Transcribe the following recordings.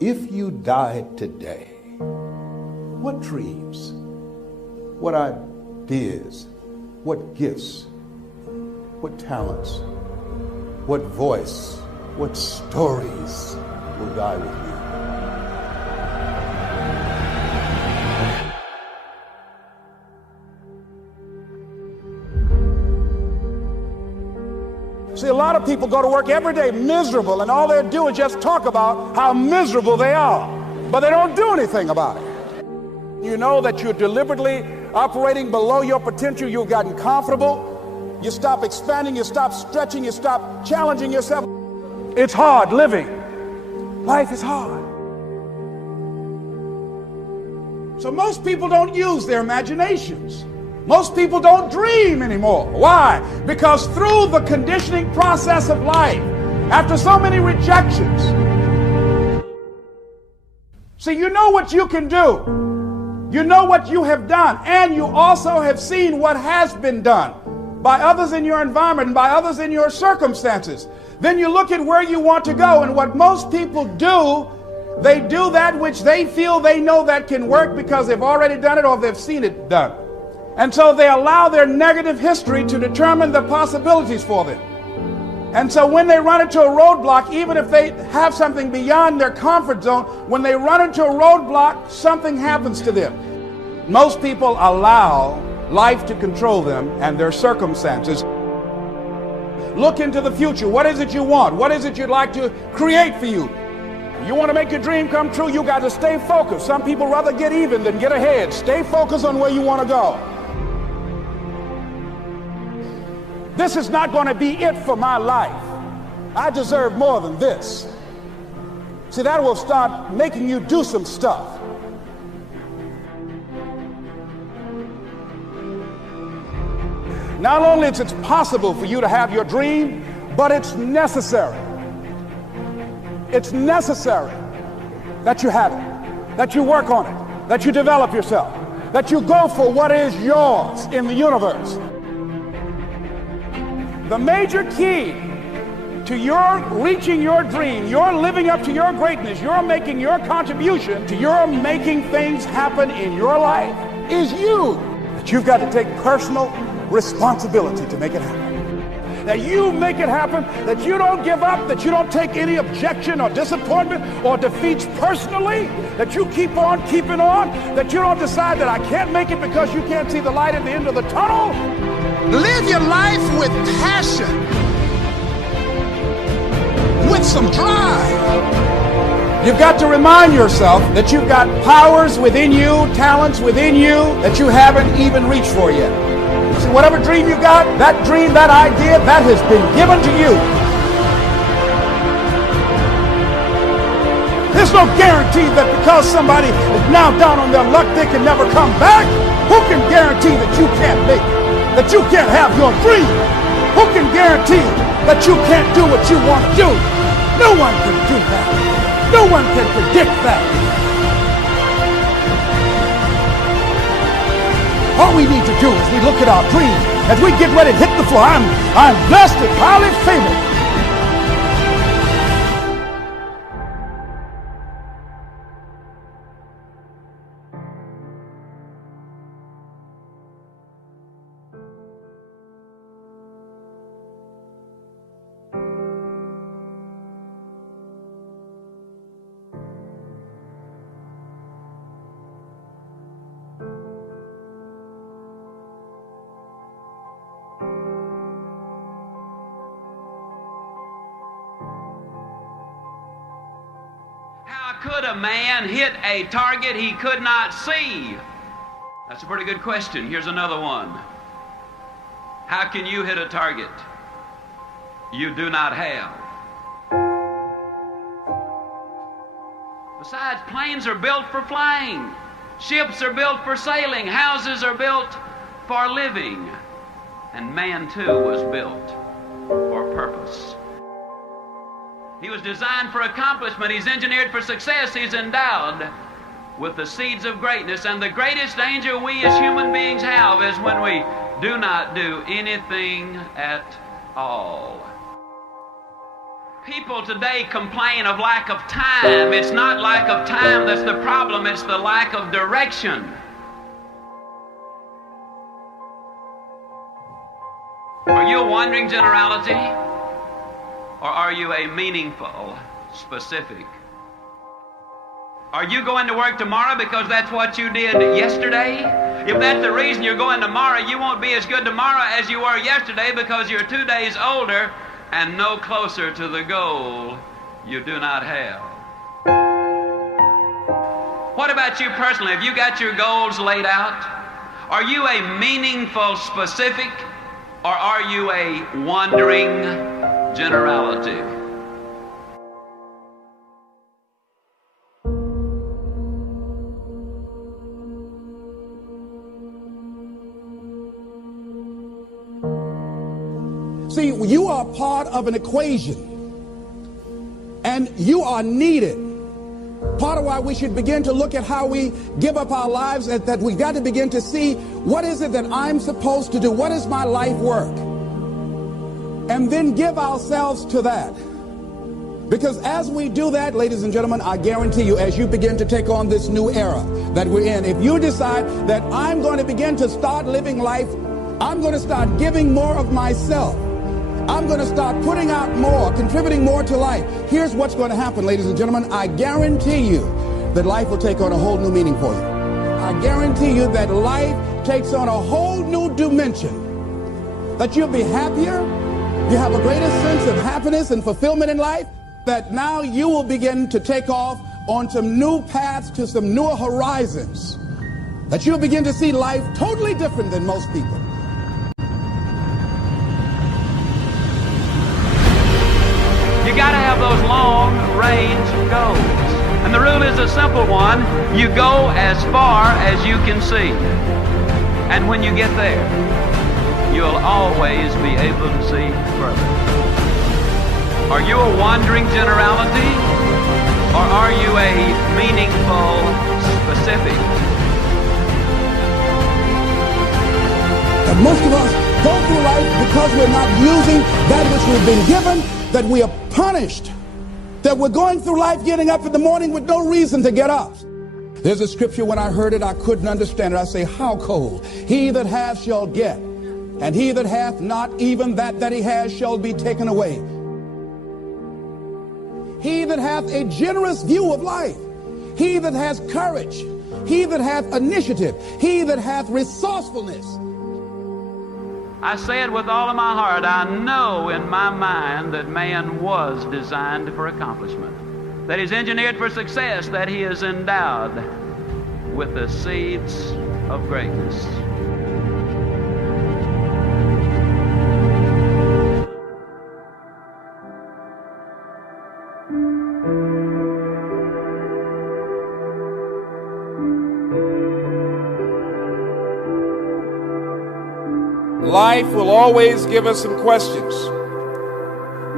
If you died today, what dreams, what ideas, what gifts, what talents, what voice, what stories will die with you? See, a lot of people go to work every day miserable, and all they do is just talk about how miserable they are, but they don't do anything about it. You know that you're deliberately operating below your potential. You've gotten comfortable. You stop expanding. You stop stretching. You stop challenging yourself. It's hard living. Life is hard. So most people don't use their imaginations. Most people don't dream anymore. Why? Because through the conditioning process of life, after so many rejections, see, you know what you can do. You know what you have done, and you also have seen what has been done by others in your environment and by others in your circumstances. Then you look at where you want to go, and what most people do, they do that which they feel they know that can work because they've already done it or they've seen it done. And so they allow their negative history to determine the possibilities for them. And so when they run into a roadblock, even if they have something beyond their comfort zone, when they run into a roadblock, something happens to them. Most people allow life to control them and their circumstances. Look into the future. What is it you want? What is it you'd like to create for you? You want to make your dream come true, you got to stay focused. Some people rather get even than get ahead. Stay focused on where you want to go. This is not going to be it for my life. I deserve more than this. See, that will start making you do some stuff. Not only is it possible for you to have your dream, but it's necessary. It's necessary that you have it, that you work on it, that you develop yourself, that you go for what is yours in the universe. The major key to your reaching your dream, your living up to your greatness, your making your contribution to your making things happen in your life is you. That you've got to take personal responsibility to make it happen. That you make it happen, that you don't give up, that you don't take any objection or disappointment or defeats personally, that you keep on keeping on, that you don't decide that I can't make it because you can't see the light at the end of the tunnel. Live your life with passion, with some drive. You've got to remind yourself that you've got powers within you, talents within you that you haven't even reached for yet. See, whatever dream you got, that dream, that idea, that has been given to you. There's no guarantee that because somebody is now down on their luck, they can never come back. Who can guarantee that you can't make it? That you can't have your dream? Who can guarantee that you can't do what you want to do? No one can do that. No one can predict that. All we need to do is we look at our dreams as we get ready to hit the floor. I'm blessed and highly favored. Could a man hit a target he could not see? That's a pretty good question. Here's another one. How can you hit a target you do not have? Besides, planes are built for flying. Ships are built for sailing. Houses are built for living. And man, too, was built for purpose. He was designed for accomplishment. He's engineered for success. He's endowed with the seeds of greatness. And the greatest danger we as human beings have is when we do not do anything at all. People today complain of lack of time. It's not lack of time that's the problem, it's the lack of direction. Are you a wandering generality, or are you a meaningful, specific? Are you going to work tomorrow because that's what you did yesterday? If that's the reason you're going tomorrow, you won't be as good tomorrow as you were yesterday because you're 2 days older and no closer to the goal you do not have. What about you personally? Have you got your goals laid out? Are you a meaningful specific, or are you a wandering generality? See, you are part of an equation, and you are needed. Part of why we should begin to look at how we give up our lives, that we've got to begin to see, what is it that I'm supposed to do? What is my life work? And then give ourselves to that. Because as we do that, ladies and gentlemen, I guarantee you, as you begin to take on this new era that we're in, if you decide that I'm going to begin to start living life, I'm going to start giving more of myself, I'm going to start putting out more, contributing more to life. Here's what's going to happen, ladies and gentlemen. I guarantee you that life will take on a whole new meaning for you. I guarantee you that life takes on a whole new dimension. That you'll be happier. You have a greater sense of happiness and fulfillment in life. That now you will begin to take off on some new paths to some newer horizons. That you'll begin to see life totally different than most people. You got to have those long-range goals. And the rule is a simple one. You go as far as you can see. And when you get there, you'll always be able to see further. Are you a wandering generality, or are you a meaningful specific? And most of us go through life because we're not using that which we've been given, that we are punished, that we're going through life getting up in the morning with no reason to get up. There's a scripture, when I heard it, I couldn't understand it. I say, how cold? He that hath shall get, and he that hath not, even that he has shall be taken away. He that hath a generous view of life, he that has courage, he that hath initiative, he that hath resourcefulness. I say it with all of my heart. I know in my mind that man was designed for accomplishment, that he's engineered for success, that he is endowed with the seeds of greatness. Life will always give us some questions.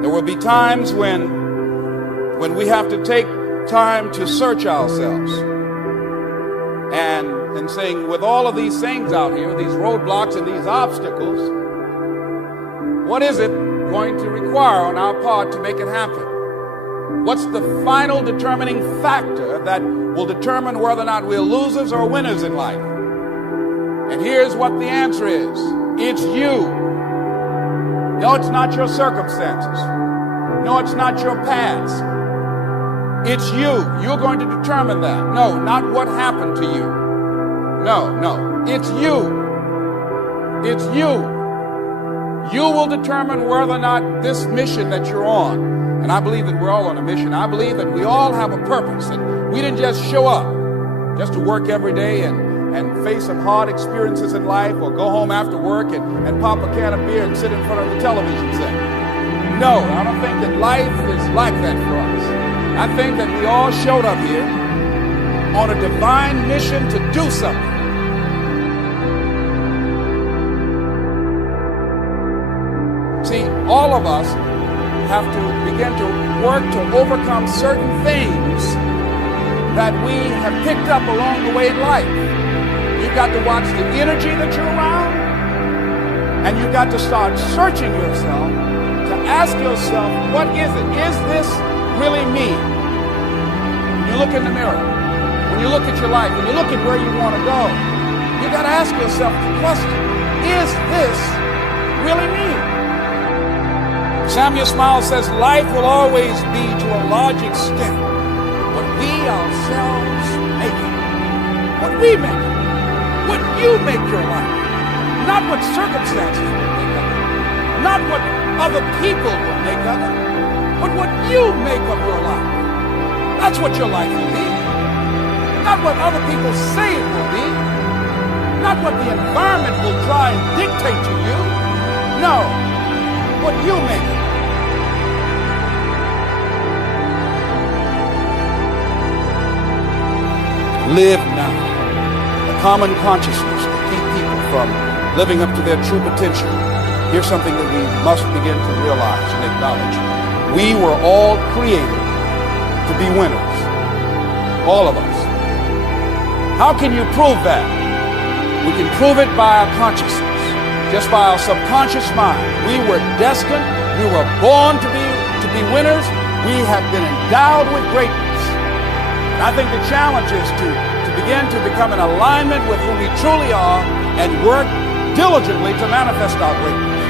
There will be times when we have to take time to search ourselves and saying, with all of these things out here, these roadblocks and these obstacles, what is it going to require on our part to make it happen? What's the final determining factor that will determine whether or not we're losers or winners in life? And here's what the answer is. It's you. No, it's not your circumstances. No, it's not your past. It's you. You're going to determine that. No, not what happened to you. No. It's you. It's you. You will determine whether or not this mission that you're on, and I believe that we're all on a mission. I believe that we all have a purpose, and we didn't just show up just to work every day and face some hard experiences in life, or go home after work and pop a can of beer and sit in front of the television set. No, I don't think that life is like that for us. I think that we all showed up here on a divine mission to do something. See, all of us have to begin to work to overcome certain things that we have picked up along the way in life. You've got to watch the energy that you're around, and you've got to start searching yourself to to ask yourself, what is it? Is this really me? When you look in the mirror, when you look at your life, when you look at where you want to go, you got to ask yourself the question, is this really me? Samuel Smiles says, life will always be to a large extent what we ourselves make it. What we make it. What you make your life. Not what circumstances will make of it. Not what other people will make of it. But what you make of your life. That's what your life will be. Not what other people say it will be. Not what the environment will try and dictate to you. No, what you make it. Live now. A common consciousness to keep people from living up to their true potential. Here's something that we must begin to realize and acknowledge. We were all created to be winners. All of us. How can you prove that? We can prove it by our consciousness, just by our subconscious mind. We were destined, we were born to be winners. We have been endowed with greatness. And I think the challenge is to begin to become in alignment with who we truly are and work diligently to manifest our greatness.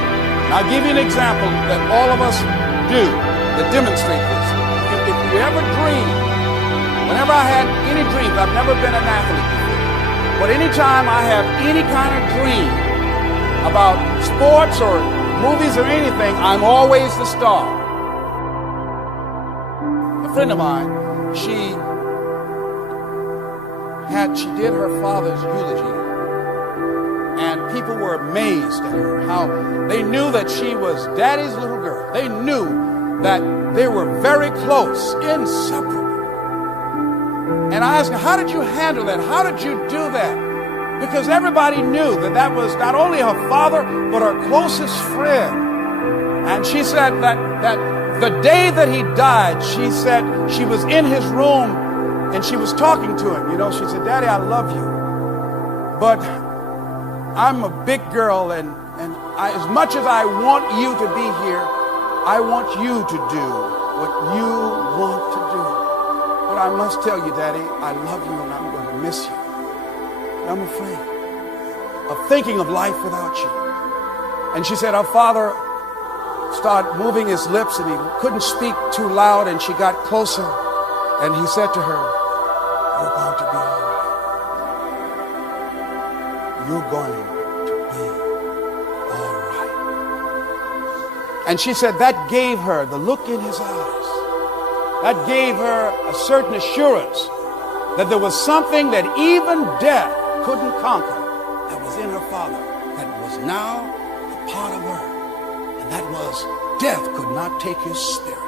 And I'll give you an example that all of us do that demonstrate this. If you ever dream, whenever I had any dreams, I've never been an athlete before, but anytime I have any kind of dream about sports or movies or anything, I'm always the star. A friend of mine, she did her father's eulogy, and people were amazed at her, how they knew that she was Daddy's little girl. They knew that they were very close, inseparable. And I asked her, how did you handle that? How did you do that? Because everybody knew that was not only her father, but her closest friend. And she said that the day that he died, she said she was in his room and she was talking to him. You know, she said, Daddy, I love you, but I'm a big girl, and as much as I want you to be here, I want you to do what you want to do. But I must tell you, Daddy, I love you and I'm going to miss you. I'm afraid of thinking of life without you. And she said her father started moving his lips and he couldn't speak too loud, and she got closer and he said to her, you're going to be all right. You're going to be all right. And she said that gave her the look in his eyes. That gave her a certain assurance that there was something that even death couldn't conquer that was in her father, that was now a part of her. And that was, death could not take his spirit.